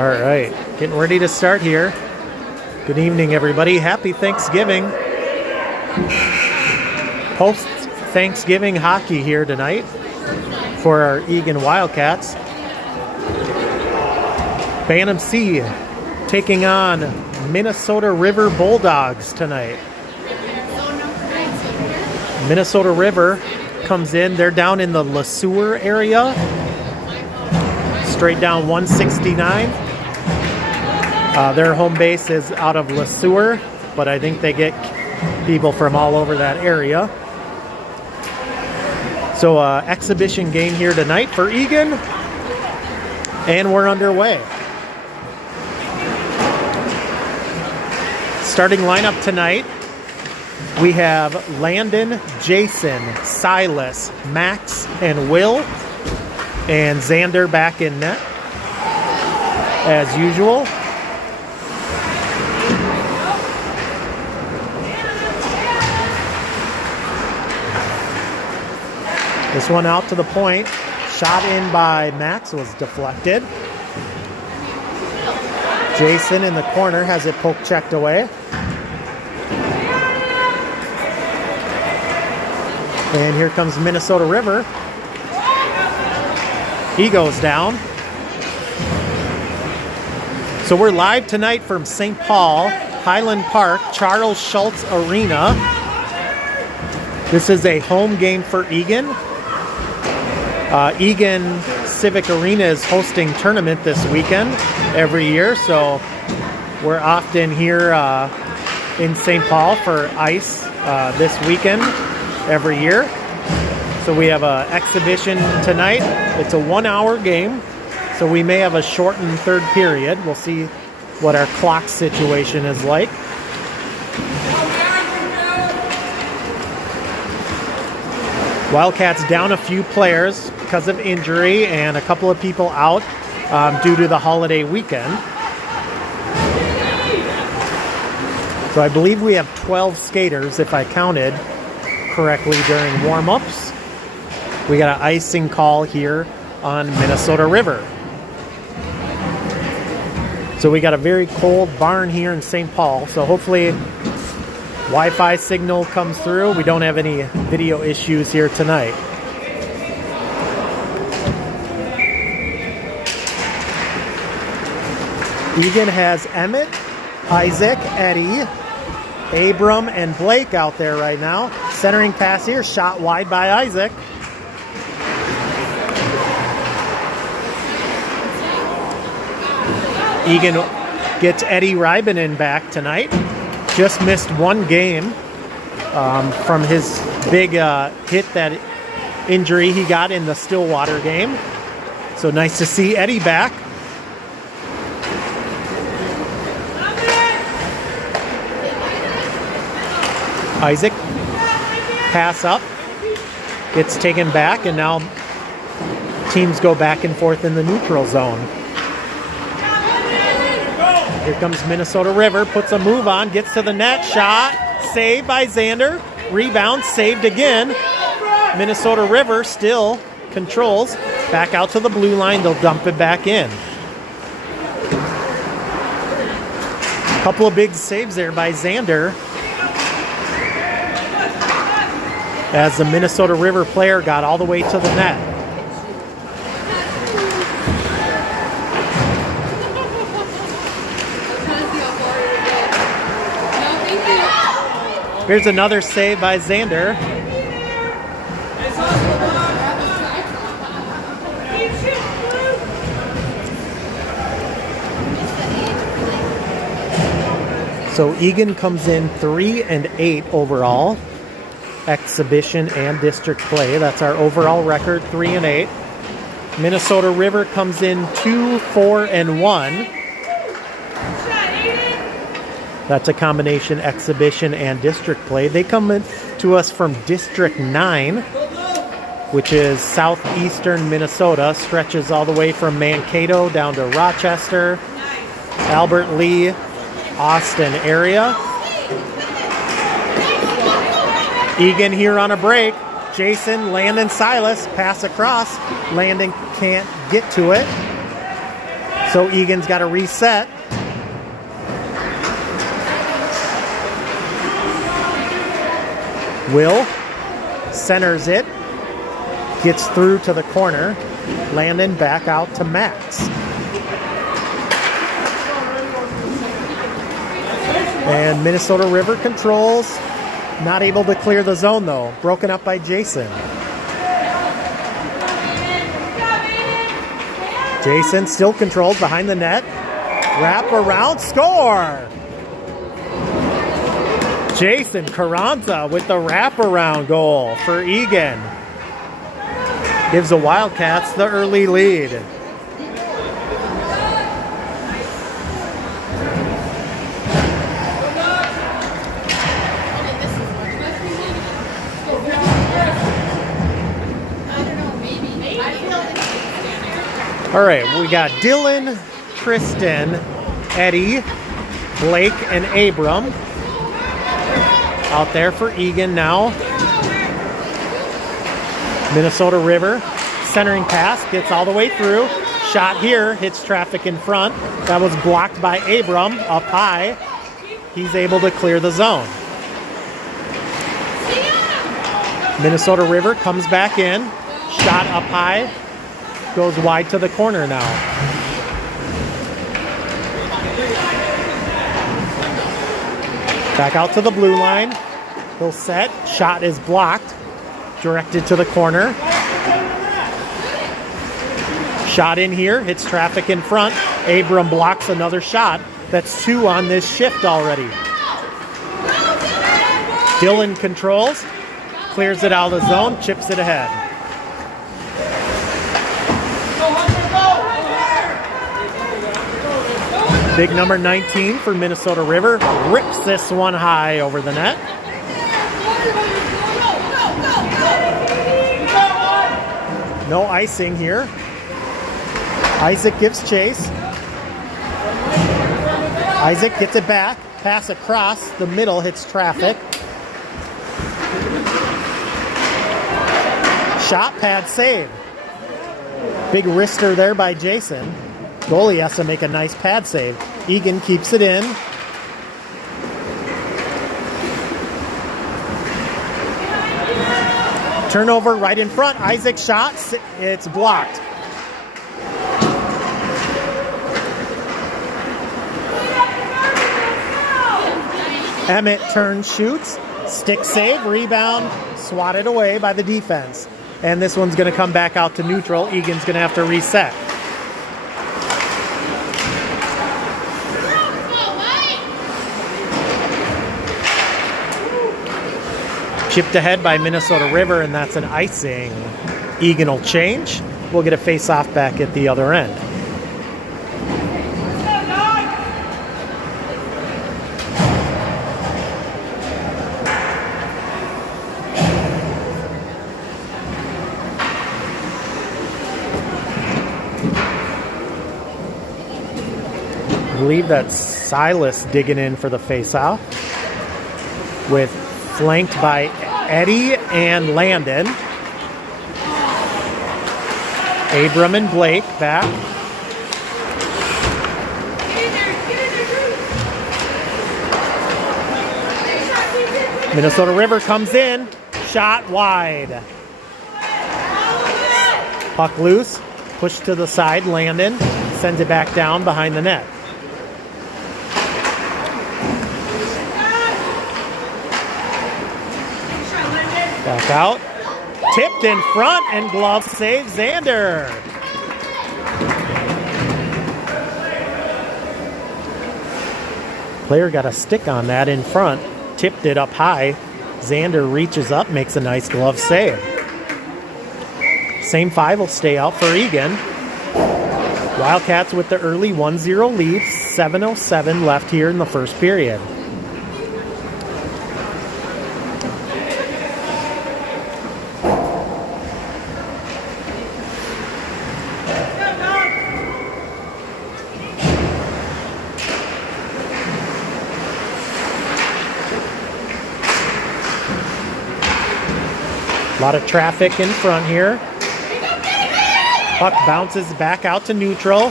All right, getting ready to start here. Good evening, everybody. Happy Thanksgiving. Post-Thanksgiving hockey here tonight for our Eagan Wildcats. Bantam C taking on Minnesota River Bulldogs tonight. Minnesota River comes in. They're down in the LeSueur area. Straight down 169. Their home base is out of LeSueur, but I think they get people from all over that area. So exhibition game here tonight for Eagan, and we're underway. Starting lineup tonight, we have Landon, Jason, Silas, Max, and Will, and Xander back in net as usual. This one out to the point. Shot in by Max was deflected. Jason in the corner has it poke checked away. And here comes Minnesota River. He goes down. So we're live tonight from St. Paul, Highland Park, Charles Schultz Arena. This is a home game for Eagan. Eagan Civic Arena is hosting tournament this weekend every year, so we're often here in St. Paul for ice this weekend every year. So we have an exhibition tonight. It's a 1-hour game, so we may have a shortened third period. We'll see what our clock situation is like. Wildcats down a few players because of injury and a couple of people out due to the holiday weekend. So I believe we have 12 skaters, if I counted correctly during warm-ups. We got an icing call here on Minnesota River. So we got a very cold barn here in St. Paul, so hopefully Wi-Fi signal comes through. We don't have any video issues here tonight. Eagan has Emmett, Isaac, Eddie, Abram, and Blake out there right now. Centering pass here, shot wide by Isaac. Eagan gets Eddie Rybinen back tonight. Just missed one game from his big hit, that injury he got in the Stillwater game. So nice to see Eddie back. Isaac, pass up, gets taken back, and now teams go back and forth in the neutral zone. Here comes Minnesota River, puts a move on, gets to the net, shot, saved by Xander, rebound, saved again. Minnesota River still controls, back out to the blue line, they'll dump it back in. A couple of big saves there by Xander, as the Minnesota River player got all the way to the net. Here's another save by Xander. So Eagan comes in 3-8 overall. Exhibition and district play. That's our overall record, 3-8. Minnesota River comes in 2-4-1. That's a combination exhibition and district play. They come in to us from District 9, which is southeastern Minnesota, stretches all the way from Mankato down to Rochester, Albert Lee, Austin area. Eagan here on a break. Jason, Landon, Silas, pass across. Landon can't get to it. So Eagan's got to reset. Will centers it, gets through to the corner. Landon back out to Max. And Minnesota River controls. Not able to clear the zone though. Broken up by Jason. Jason still controlled behind the net. Wrap around, score! Jason Carranza with the wraparound goal for Eagan. Gives the Wildcats the early lead. All right, we got Dylan, Tristan, Eddie, Blake, and Abram out there for Eagan now. Minnesota River, centering pass, gets all the way through. Shot here, hits traffic in front. That was blocked by Abram, up high. He's able to clear the zone. Minnesota River comes back in. Shot up high, goes wide to the corner now. Back out to the blue line. He'll set. Shot is blocked. Directed to the corner. Shot in here. Hits traffic in front. Abram blocks another shot. That's 2 on this shift already. Dylan controls. Clears it out of the zone. Chips it ahead. Big number 19 for Minnesota River. Rips this one high over the net. No icing here. Isaac gives chase. Isaac gets it back. Pass across the middle, hits traffic. Shot pad save. Big wrister there by Jason. Goalie has to make a nice pad save. Eagan keeps it in. Turnover right in front. Isaac shot. It's blocked. Emmett turns, shoots. Stick save, rebound, swatted away by the defense. And this one's going to come back out to neutral. Eagan's going to have to reset. Chipped ahead by Minnesota River, and that's an icing. Eagan will change. We'll get a face-off back at the other end. I believe that's Silas digging in for the face-off, with flanked by Eddie and Landon. Abram and Blake back. Minnesota River comes in. Shot wide. Puck loose. Push to the side. Landon sends it back down behind the net. Back out. Tipped in front, and glove save Xander. Player got a stick on that in front. Tipped it up high. Xander reaches up, makes a nice glove save. Same 5 will stay out for Eagan. Wildcats with the early 1-0 lead. 7:07 left here in the first period. A lot of traffic in front here. Puck bounces back out to neutral.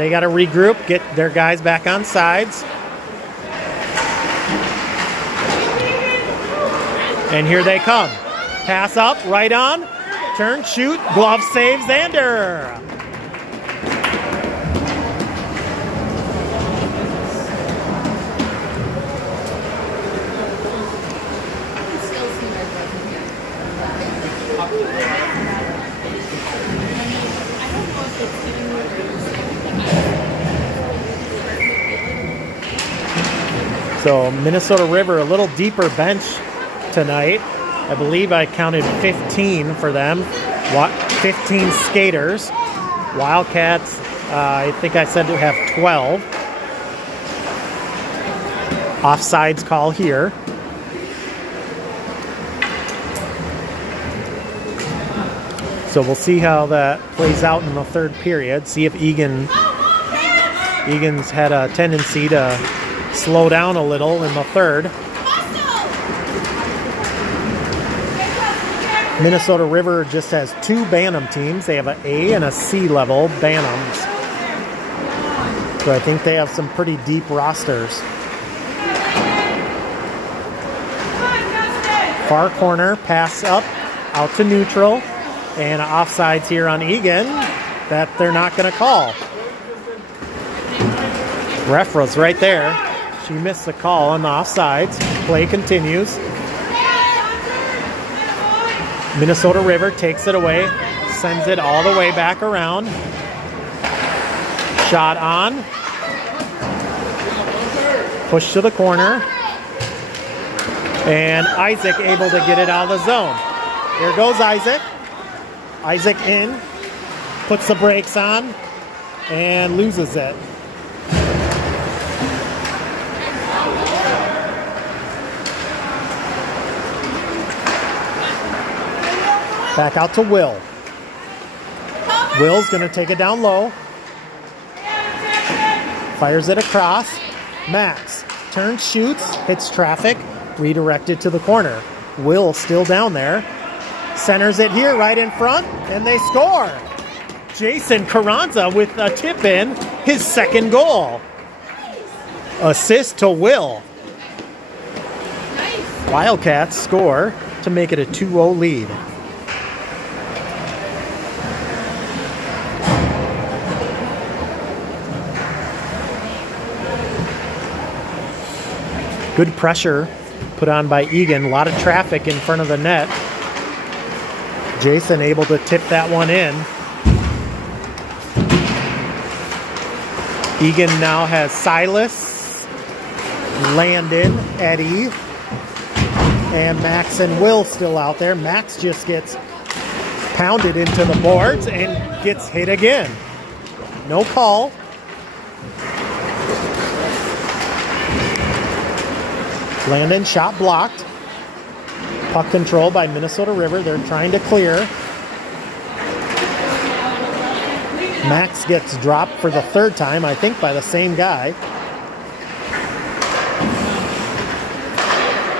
They got to regroup, get their guys back on sides. And here they come. Pass up, right on. Turn, shoot, glove save, Xander. So Minnesota River, a little deeper bench tonight. I believe I counted 15 for them. 15 skaters. Wildcats, I think I said to have 12. Offsides call here. So we'll see how that plays out in the third period. See if Eagan's had a tendency to slow down a little in the third. Minnesota River just has 2 Bantam teams. They have an A and a C level Bantams. So I think they have some pretty deep rosters. Far corner, pass up, out to neutral. And offsides here on Eagan that they're not going to call. Ref was right there. She missed the call on the offsides. Play continues. Minnesota River takes it away, sends it all the way back around. Shot on. Push to the corner. And Isaac able to get it out of the zone. Here goes Isaac. Isaac in, puts the brakes on, and loses it. Back out to Will. Will's going to take it down low. Fires it across. Max turns, shoots, hits traffic, redirected to the corner. Will still down there. Centers it here right in front, and they score. Jason Carranza with a tip in, his second goal. Assist to Will. Wildcats score to make it a 2-0 lead. Good pressure put on by Eagan. A lot of traffic in front of the net. Jason able to tip that one in. Eagan now has Silas, Landon, Eddie, and Max and Will still out there. Max just gets pounded into the boards and gets hit again. No call. Landon shot blocked. Puck control by Minnesota River. They're trying to clear. Max gets dropped for the third time, I think by the same guy.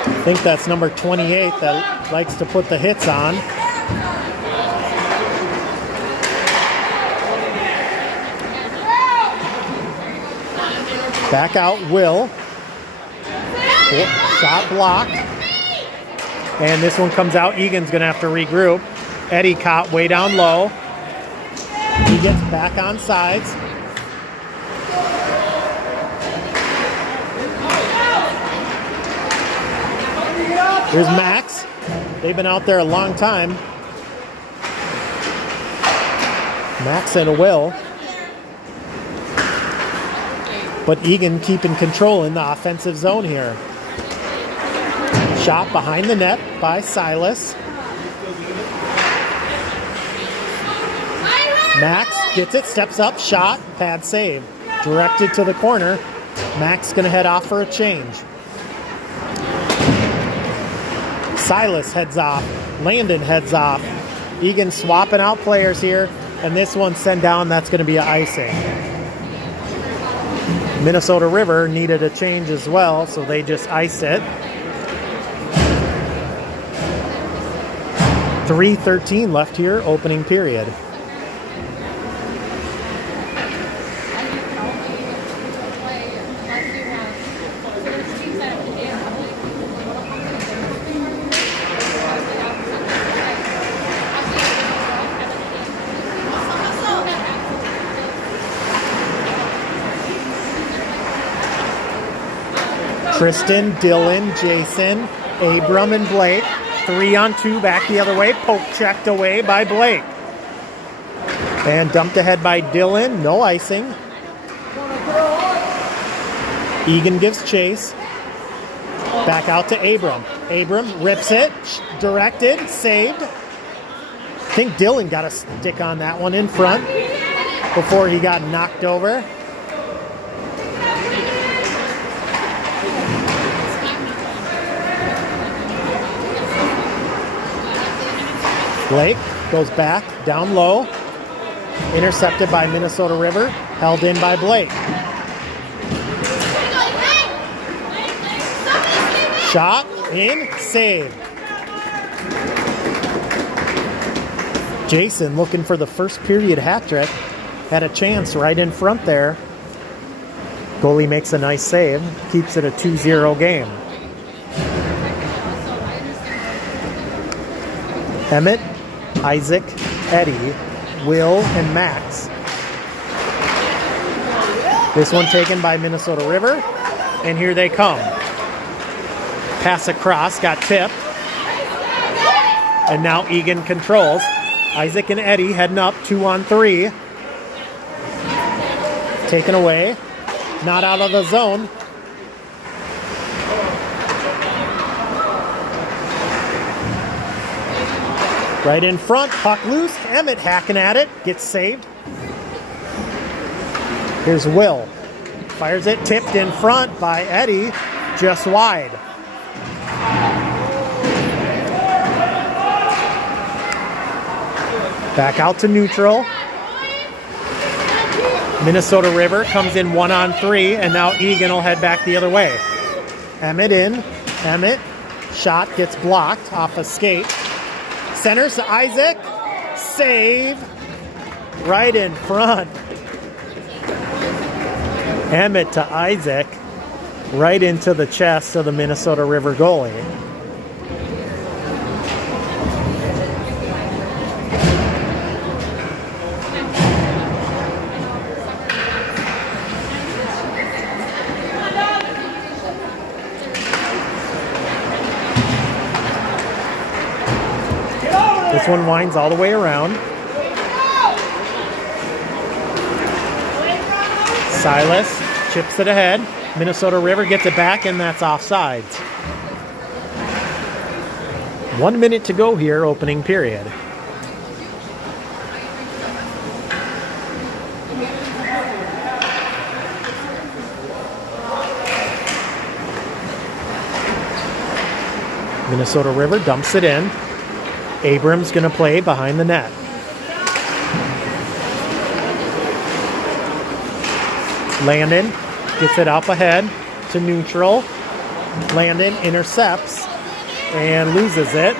I think that's number 28 that likes to put the hits on. Back out Will. Shot blocked. And this one comes out. Eagan's going to have to regroup. Eddie caught way down low. He gets back on sides. Here's Max. They've been out there a long time. Max and Will. But Eagan keeping control in the offensive zone here. Shot behind the net by Silas. Max gets it, steps up, shot, pad save. Directed to the corner. Max going to head off for a change. Silas heads off. Landon heads off. Eagan swapping out players here. And this one sent down, that's going to be an icing. Minnesota River needed a change as well, so they just iced it. 3:13 left here, opening period. Tristan, Dylan, Jason, Abram, and Blake. 3-on-2 back the other way. Poke checked away by Blake. And dumped ahead by Dylan. No icing. Eagan gives chase. Back out to Abram. Abram rips it. Directed. Saved. I think Dylan got a stick on that one in front before he got knocked over. Blake goes back, down low. Intercepted by Minnesota River. Held in by Blake. Shot, in, save. Jason looking for the first period hat trick. Had a chance right in front there. Goalie makes a nice save. Keeps it a 2-0 game. Emmett, Isaac, Eddie, Will, and Max. This one taken by Minnesota River. And here they come. Pass across, got tipped. And now Eagan controls. Isaac and Eddie heading up 2-on-3. Taken away. Not out of the zone. Right in front, puck loose. Emmett hacking at it. Gets saved. Here's Will. Fires it, tipped in front by Eddie. Just wide. Back out to neutral. Minnesota River comes in 1-on-3, and now Eagan will head back the other way. Emmett in. Emmett. Shot gets blocked off a skate. Centers to Isaac. Save. Right in front. Emmett to Isaac. Right into the chest of the Minnesota River goalie. This one winds all the way around. Silas chips it ahead. Minnesota River gets it back, and that's offsides. 1 minute to go here, opening period. Minnesota River dumps it in. Abram's going to play behind the net. Landon gets it up ahead to neutral. Landon intercepts and loses it.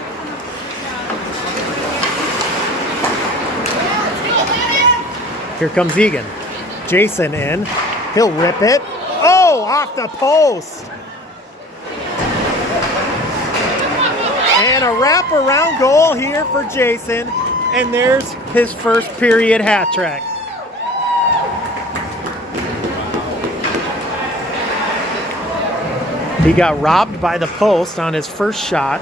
Here comes Eagan. Jason in. He'll rip it. Oh, off the post. And a wraparound goal here for Jason. And there's his first period hat trick. He got robbed by the post on his first shot.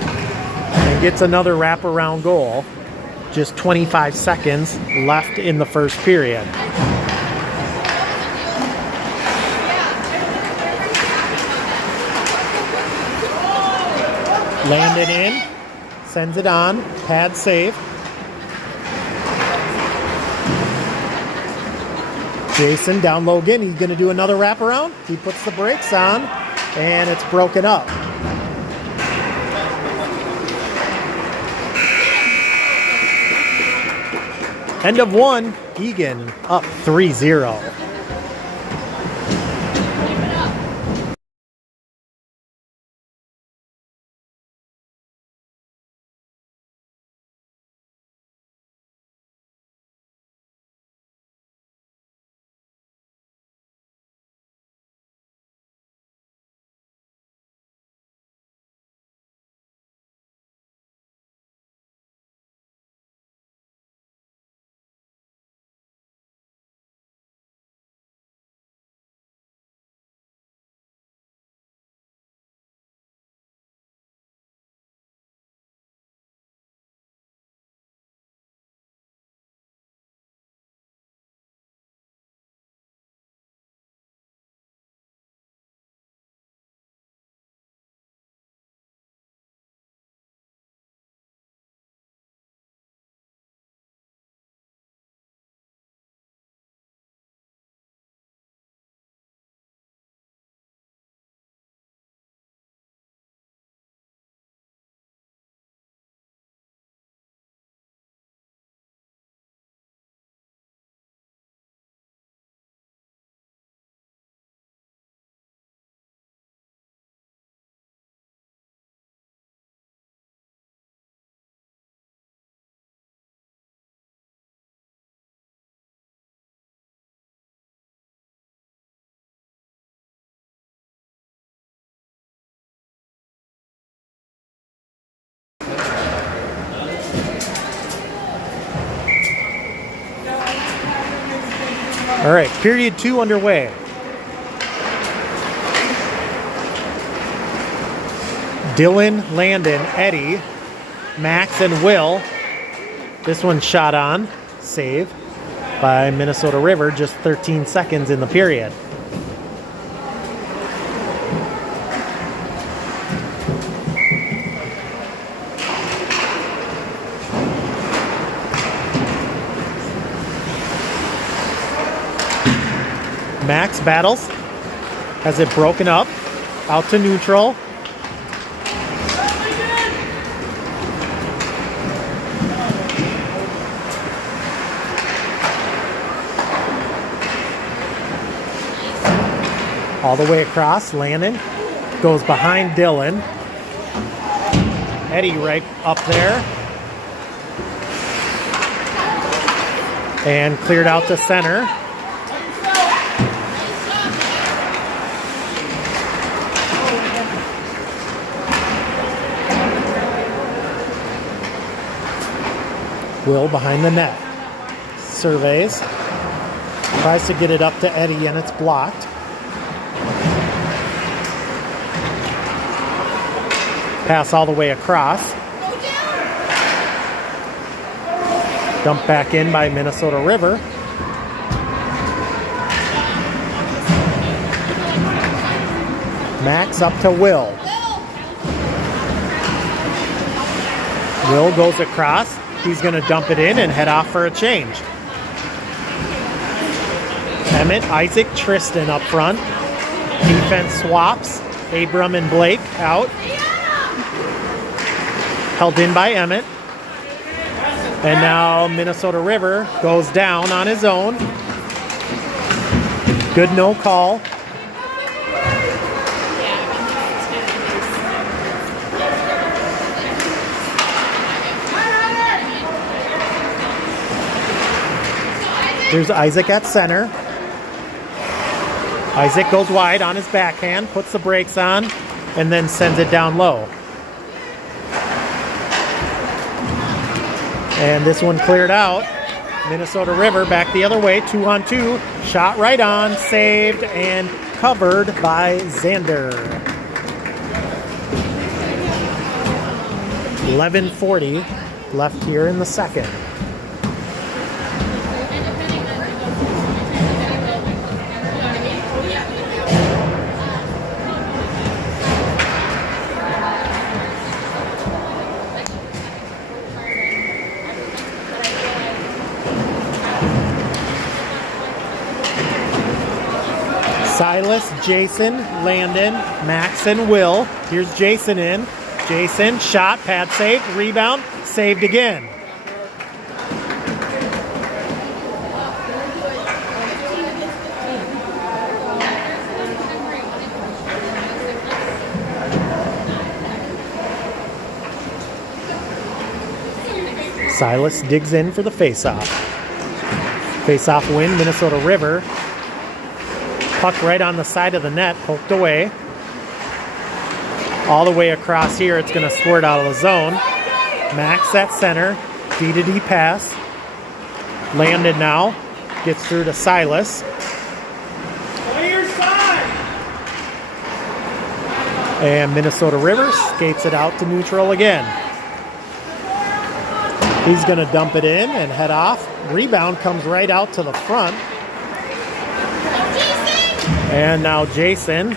And gets another wraparound goal. Just 25 seconds left in the first period. Landon in, sends it on, pad save. Jason down low again. He's going to do another wraparound. He puts the brakes on, and it's broken up. End of one, Eagan up 3-0. All right, period 2 underway. Dylan, Landon, Eddie, Max, and Will. This one shot on. Save by Minnesota River, just 13 seconds in the period. Max battles, has it broken up, out to neutral. All the way across, Landon goes behind Dylan. Eddie right up there. And cleared out to center. Will behind the net. Surveys. Tries to get it up to Eddie and it's blocked. Pass all the way across. Dumped back in by Minnesota River. Max up to Will. Will goes across. He's going to dump it in and head off for a change. Emmett, Isaac, Tristan up front. Defense swaps. Abram and Blake out. Held in by Emmett. And now Minnesota River goes down on his own. Good no call. There's Isaac at center. Isaac goes wide on his backhand, puts the brakes on, and then sends it down low. And this one cleared out. Minnesota River back the other way, 2-on-2. Shot right on, saved, and covered by Xander. 11:40 left here in the second. Silas, Jason, Landon, Max, and Will. Here's Jason in. Jason, shot, pad save, rebound, saved again. Silas digs in for the face-off. Face-off win, Minnesota River. Puck right on the side of the net, poked away. All the way across here, it's going to squirt out of the zone. Max at center, D-to-D pass. Landed now, gets through to Silas. And Minnesota River skates it out to neutral again. He's going to dump it in and head off. Rebound comes right out to the front. And now Jason.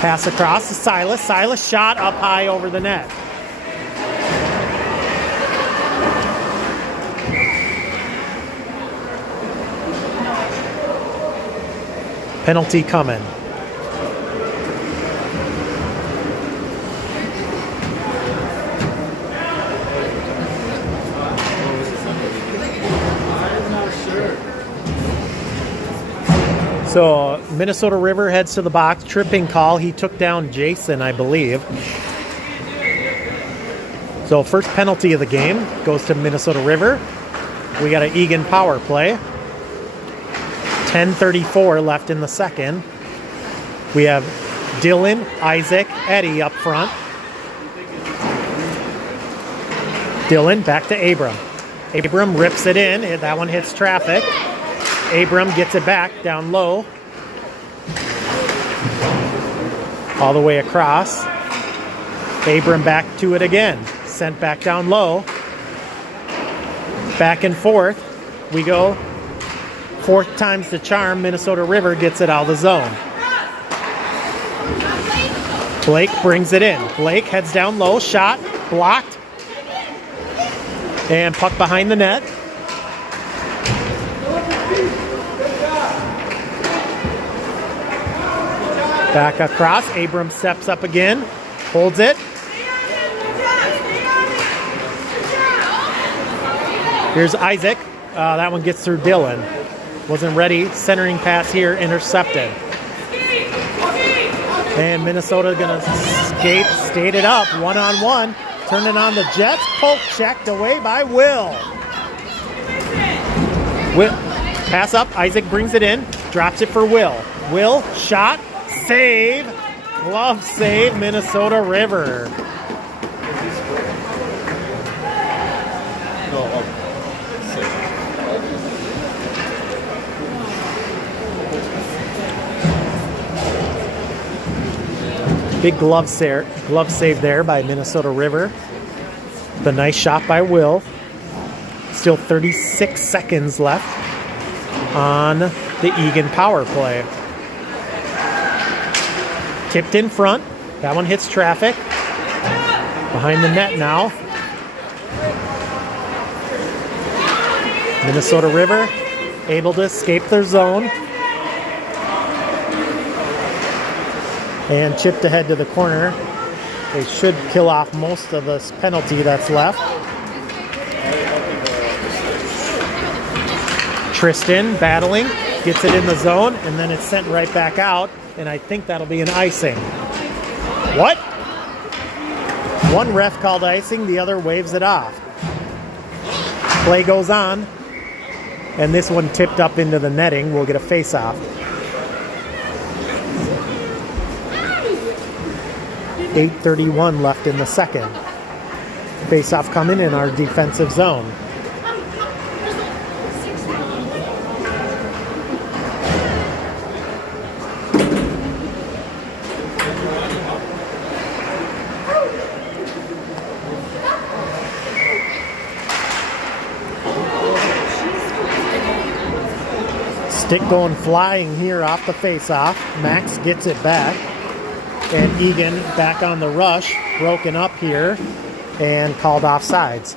Pass across to Silas. Silas shot up high over the net. Penalty coming. So Minnesota River heads to the box, tripping call. He took down Jason, I believe. So first penalty of the game goes to Minnesota River. We got an Eagan power play. 10:34 left in the second. We have Dylan, Isaac, Eddie up front. Dylan back to Abram. Abram rips it in. That one hits traffic. Abram gets it back down low. All the way across. Abram back to it again. Sent back down low. Back and forth. We go. Fourth time's the charm. Minnesota River gets it out of the zone. Blake brings it in. Blake heads down low. Shot. Blocked. And puck behind the net. Back across. Abram steps up again. Holds it. Here's Isaac. That one gets through Dylan. Wasn't ready. Centering pass here. Intercepted. And Minnesota going to skate it up. One-on-one. Turning on the Jets. Poke checked away by Will. Pass up. Isaac brings it in. Drops it for Will. Will. Shot. Save. Glove save. Minnesota River. Big glove save there by Minnesota River. The nice shot by Will. Still 36 seconds left on the Eagan power play. Tipped in front. That one hits traffic. Behind the net now. Minnesota River able to escape their zone. And chipped ahead to the corner. They should kill off most of this penalty that's left. Tristan battling, gets it in the zone, and then it's sent right back out. And I think that'll be an icing. What? One ref called icing, the other waves it off. Play goes on. And this one tipped up into the netting. We'll get a face-off. 8:31 left in the second. Face-off coming in our defensive zone. Stick going flying here off the face-off. Max gets it back. And Eagan back on the rush, broken up here, and called offsides.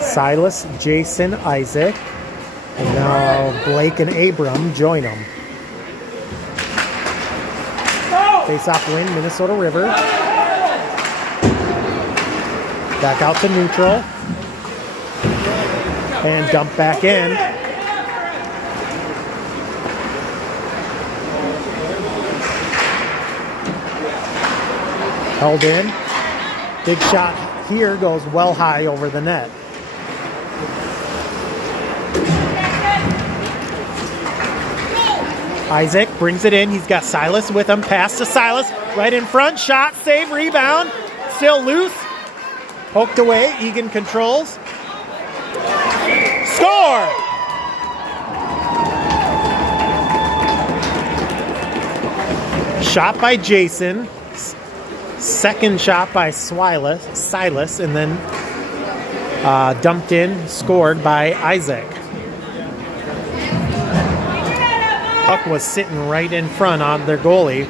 Silas, Jason, Isaac, and now Blake and Abram join them. Face-off win, Minnesota River. Back out to neutral. And dump back in. Held in. Big shot here goes well high over the net. Isaac brings it in. He's got Silas with him. Pass to Silas. Right in front. Shot, save, rebound. Still loose. Poked away. Eagan controls. Score! Shot by Jason. Second shot by Silas. And then dumped in, scored by Isaac. Puck was sitting right in front on their goalie.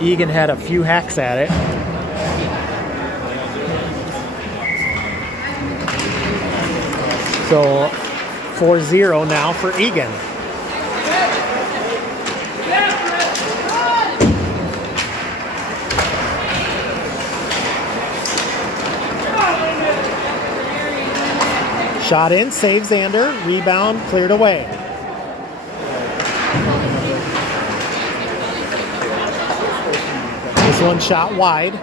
Eagan had a few hacks at it. So 4-0 now for Eagan. Shot in, saves Xander, rebound, cleared away. This one shot wide,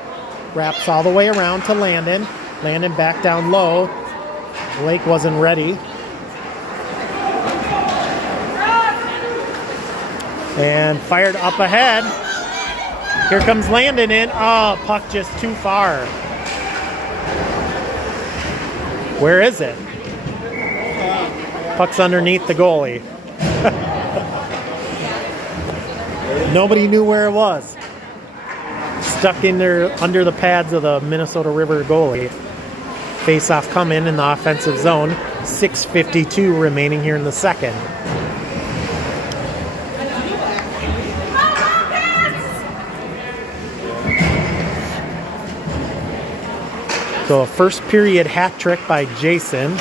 wraps all the way around to Landon. Landon back down low. Blake wasn't ready. And fired up ahead. Here comes Landon in. Oh, puck just too far. Where is it? Puck's underneath the goalie. Nobody knew where it was. Stuck in there under the pads of the Minnesota River goalie. Face-off come in the offensive zone. 6:52 remaining here in the second. So a first period hat trick by Jason.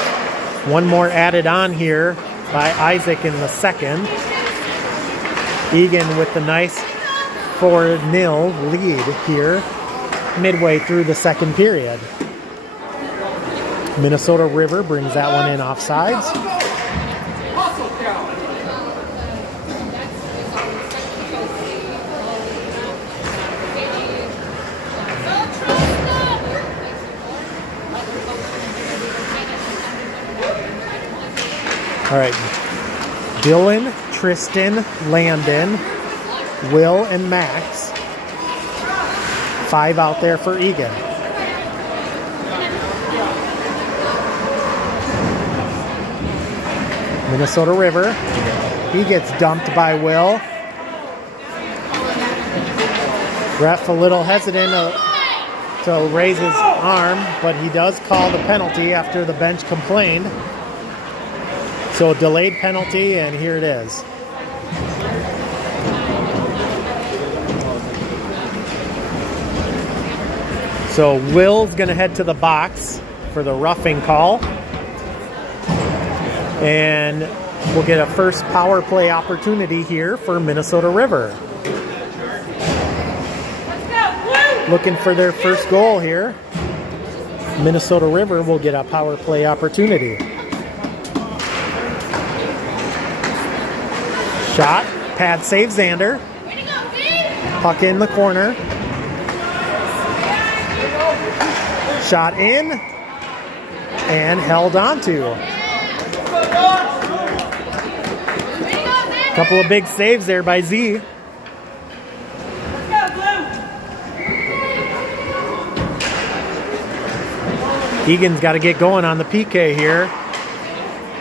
One more added on here by Isaac in the second. Eagan with the nice 4-0 lead here midway through the second period. Minnesota River brings that one in offsides. All right, Dylan, Tristan, Landon, Will, and Max. 5 out there for Eagan. Minnesota River. He gets dumped by Will. Ref a little hesitant to raise his arm, but he does call the penalty after the bench complained. So a delayed penalty, and here it is. So Will's going to head to the box for the roughing call. And we'll get a first power play opportunity here for Minnesota River. Looking for their first goal here. Minnesota River will get a power play opportunity. Shot, pad save Xander. Puck in the corner. Shot in and held onto. Couple of big saves there by Z. Egan's got to get going on the PK here.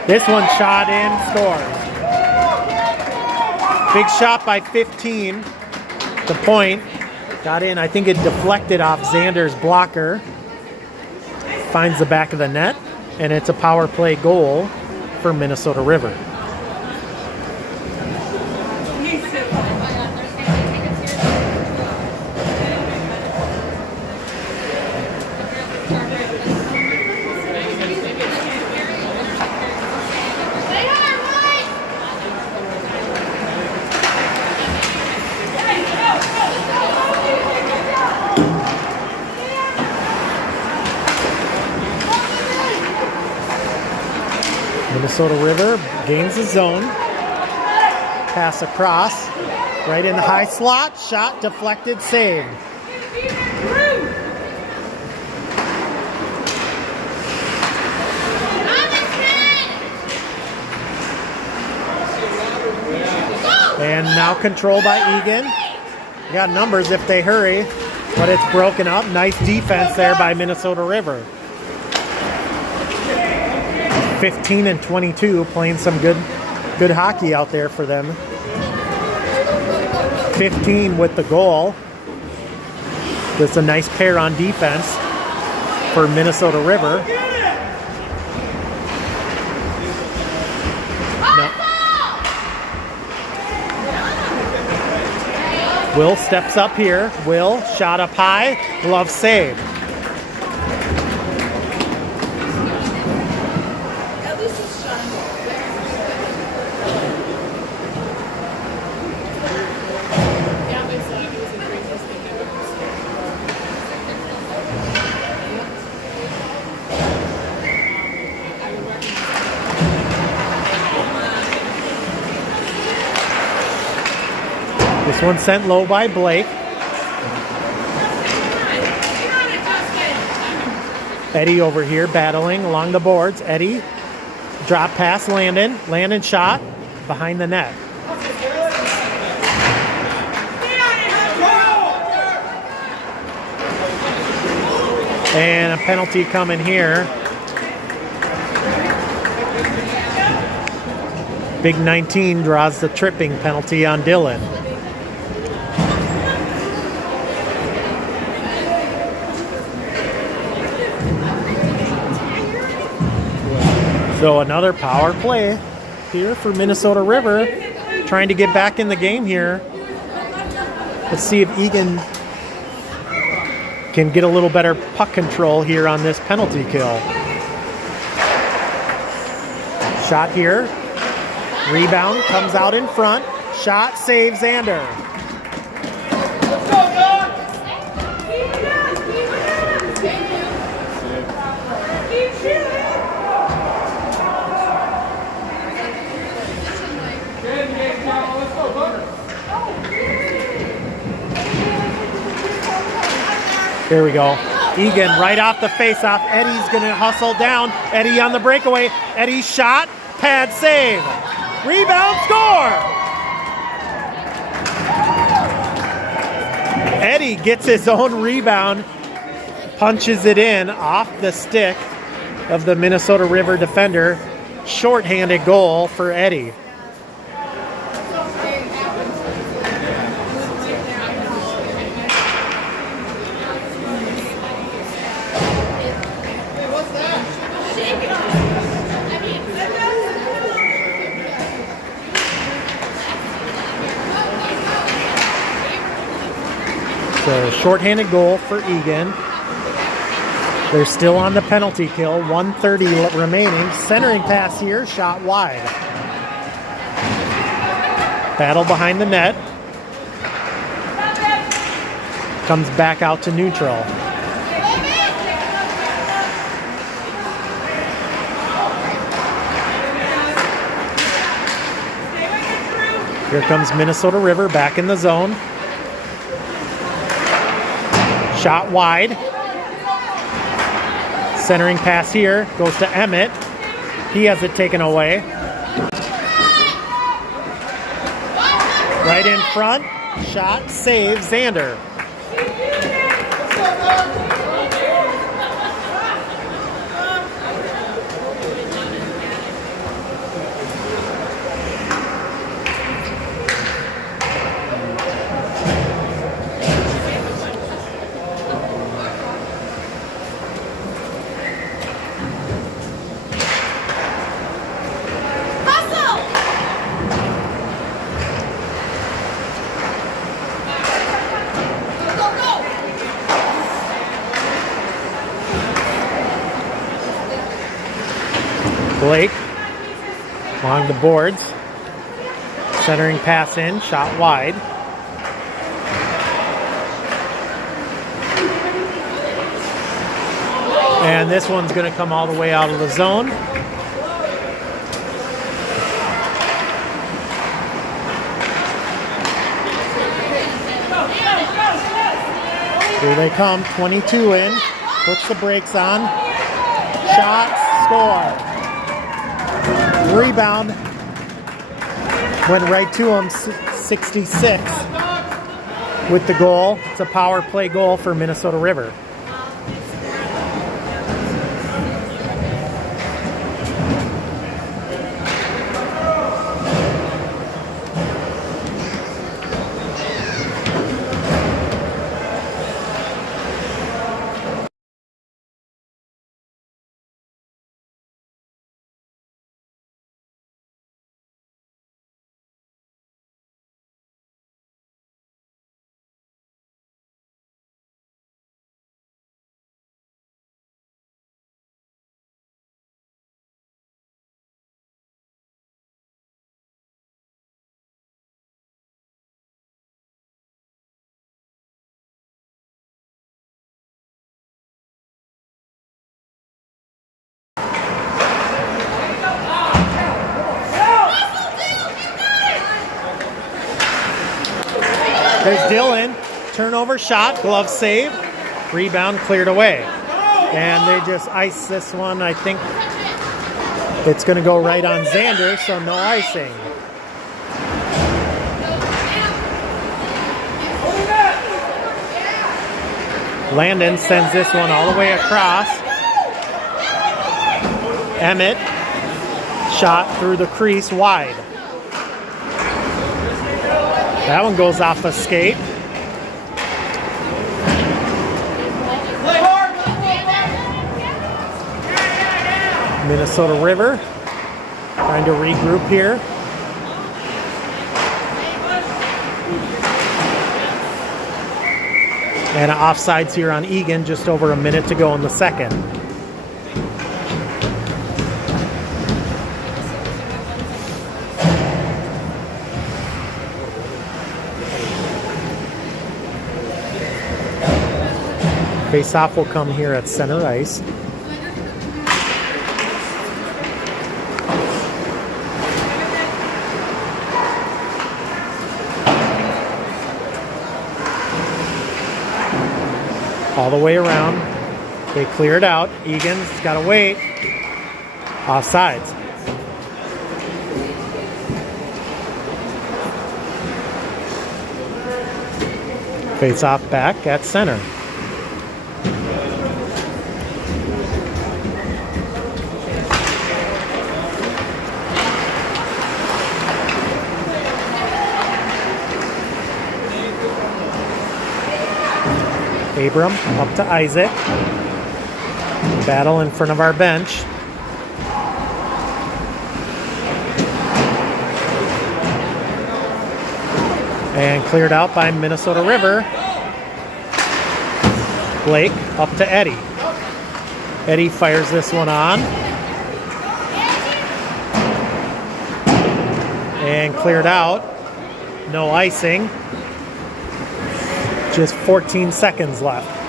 This one shot in, scores. Big shot by 15. The point got in. I think it deflected off Xander's blocker. Finds the back of the net, and it's a power play goal for Minnesota River. Minnesota River gains the zone. Pass across. Right in the high slot. Shot deflected, saved. And now controlled by Eagan. Got numbers if they hurry, but it's broken up. Nice defense there by Minnesota River. 15 and 22, playing some good hockey out there for them. 15 with the goal. That's a nice pair on defense for Minnesota River. No. Will steps up here. Will, shot up high, glove save. This one sent low by Blake. Eddie over here battling along the boards. Eddie, drop pass Landon. Landon shot behind the net. And a penalty coming here. Big 19 draws the tripping penalty on Dylan. So another power play here for Minnesota River, trying to get back in the game here. Let's see if Eagan can get a little better puck control here on this penalty kill. Shot here. Rebound comes out in front. Shot, save, Xander. Let's go, dog! Keep shooting! Let's go, bud. There we go. Eagan right off the faceoff. Eddie's going to hustle down. Eddie on the breakaway. Eddie's shot. Pad save. Rebound score. Eddie gets his own rebound. Punches it in off the stick of the Minnesota River defender. Shorthanded goal for Eddie. So shorthanded goal for Eagan. They're still on the penalty kill. 1:30 remaining. Centering pass here, shot wide. Battle behind the net. Comes back out to neutral. Here comes Minnesota River back in the zone. Shot wide. Centering pass here goes to Emmett. He has it taken away. Right in front. Shot, save, Xander. Blake along the boards. Centering pass in, shot wide. And this one's going to come all the way out of the zone. Here they come, 22 in. Puts the brakes on. Shot, score. Rebound went right to him, 66 with the goal. It's a power play goal for Minnesota River. There's Dylan, turnover shot, glove save, rebound cleared away. And they just ice this one. I think it's going to go right on Xander, so no icing. Landon sends this one all the way across. Emmett, shot through the crease wide. That one goes off a skate. Minnesota River trying to regroup here. And offsides here on Eagan, just over a minute to go in the second. Face-off will come here at center ice. All the way around. They clear it out. Egan's got to wait. Offsides. Face-off back at center. Abram up to Isaac. Battle in front of our bench. And cleared out by Minnesota River. Blake up to Eddie. Eddie fires this one on. And cleared out. No icing. Just 14 seconds left.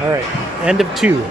All right, end of 2.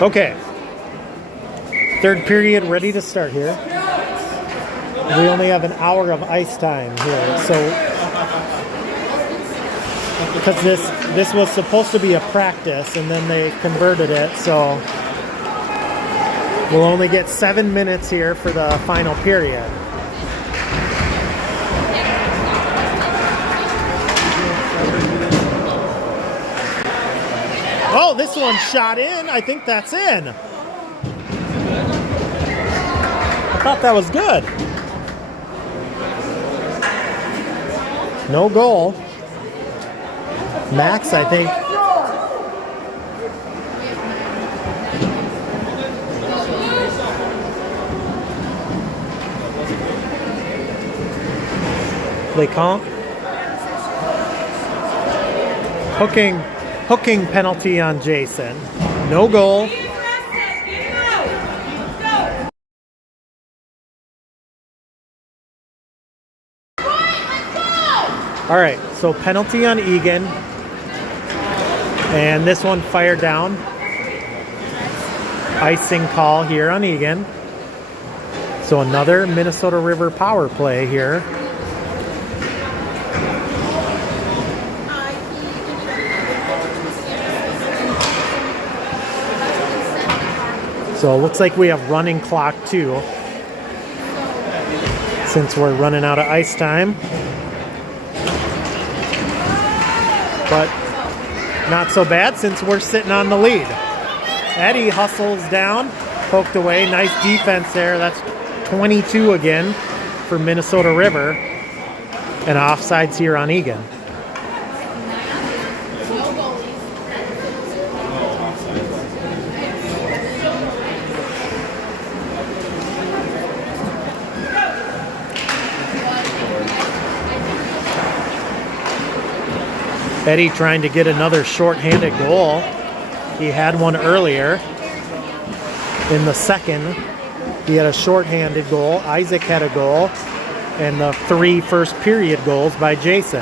Okay, third period ready to start here. We only have an hour of ice time here, so because this was supposed to be a practice and then they converted it, so we'll only get 7 minutes here for the final period. Oh, this one shot in. I think that's in. I thought that was good. No goal. Max, I think. Lecomte. Hooking penalty on Jason. No goal. All right, so penalty on Eagan. And this one fired down. Icing call here on Eagan. So another Minnesota River power play here. So it looks like we have running clock too, since we're running out of ice time. But not so bad since we're sitting on the lead. Eddie hustles down, poked away. Nice defense there. That's 22 again for Minnesota River. And offsides here on Eagan. Eddie trying to get another shorthanded goal. He had one earlier in the second. He had a shorthanded goal. Isaac had a goal. And the 3 first period goals by Jason.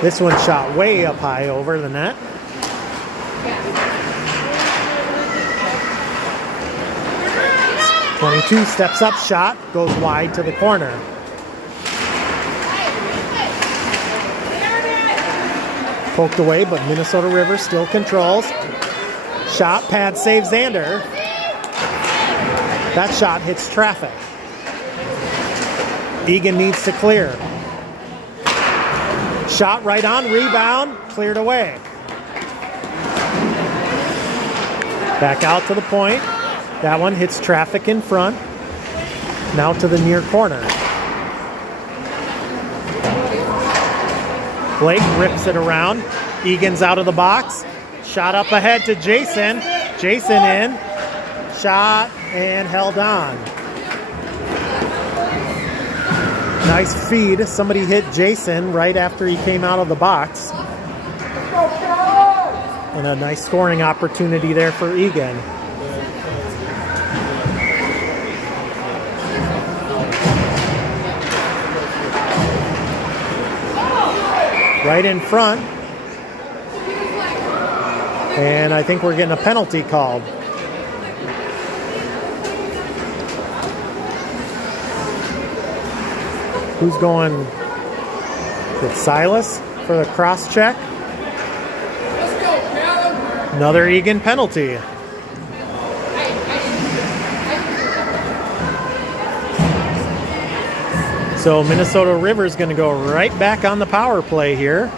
This one shot way up high over the net. .22 steps up, shot, goes wide to the corner. Poked away, but Minnesota River still controls. Shot, pad save Xander. That shot hits traffic. Eagan needs to clear. Shot right on, rebound, cleared away. Back out to the point. That one hits traffic in front. Now to the near corner. Blake rips it around. Eagan's out of the box. Shot up ahead to Jason. Jason in. Shot and held on. Nice feed. Somebody hit Jason right after he came out of the box. And a nice scoring opportunity there for Eagan. Right in front. And I think we're getting a penalty called. Who's going? It's Silas for the cross check. Another Eagan penalty. So Minnesota River is going to go right back on the power play here.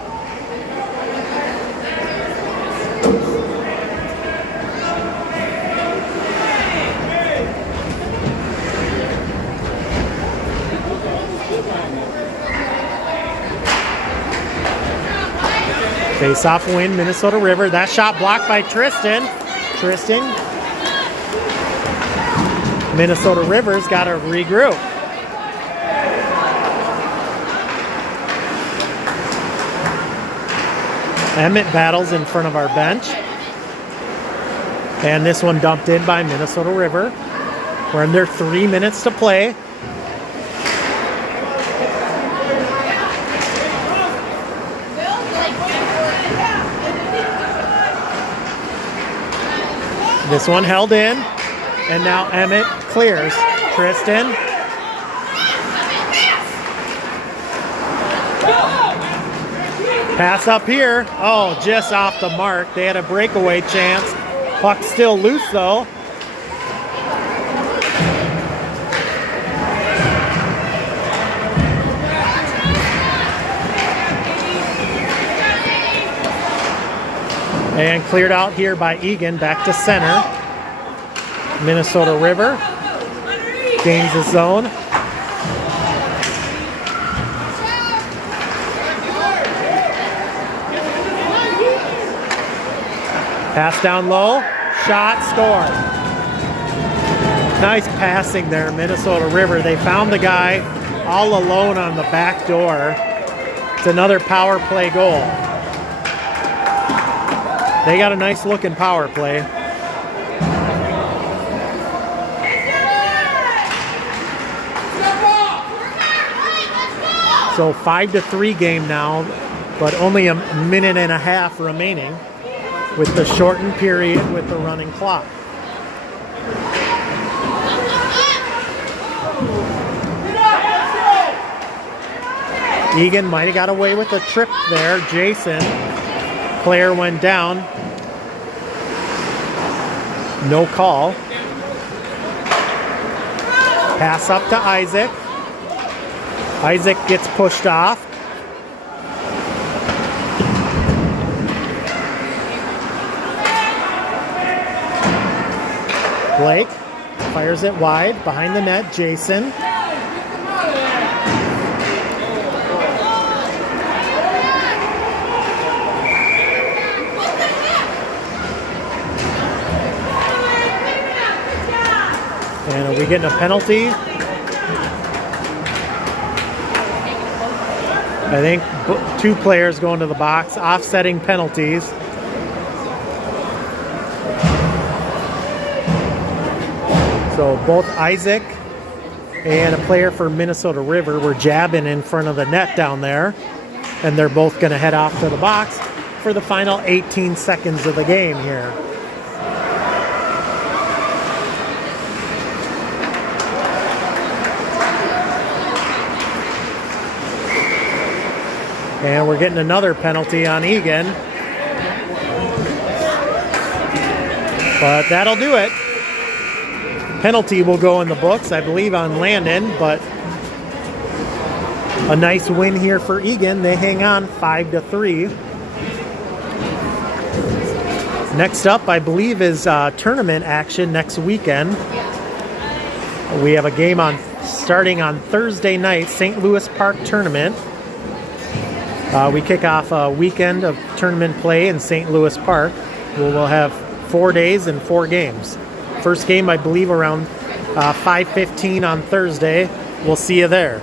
Face-off win, Minnesota River. That shot blocked by Tristan. Minnesota River's got to regroup. Emmett battles in front of our bench. And this one dumped in by Minnesota River. We're under 3 minutes to play. This one held in. And now Emmett clears. Tristan. Pass up here. Oh, just off the mark. They had a breakaway chance. Puck still loose, though. And cleared out here by Eagan. Back to center. Minnesota River gains the zone. Pass down low, shot, score. Nice passing there, Minnesota River. They found the guy all alone on the back door. It's another power play goal. They got a nice looking power play. So 5-3 game now, but only a minute and a half remaining with the shortened period with the running clock. Eagan might have got away with a trip there. Jason, player went down. No call. Pass up to Isaac. Isaac gets pushed off. Blake fires it wide behind the net. Jason. And are we getting a penalty? I think two players going to the box, offsetting penalties. So both Isaac and a player for Minnesota River were jabbing in front of the net down there. And they're both going to head off to the box for the final 18 seconds of the game here. And we're getting another penalty on Eagan. But that'll do it. Penalty will go in the books, I believe, on Landon, but a nice win here for Eagan. They hang on 5-3. Next up, I believe, is tournament action next weekend. We have a game starting on Thursday night, St. Louis Park Tournament. We kick off a weekend of tournament play in St. Louis Park. We'll have 4 days and 4 games. First game, I believe, around 5:15 on Thursday. We'll see you there.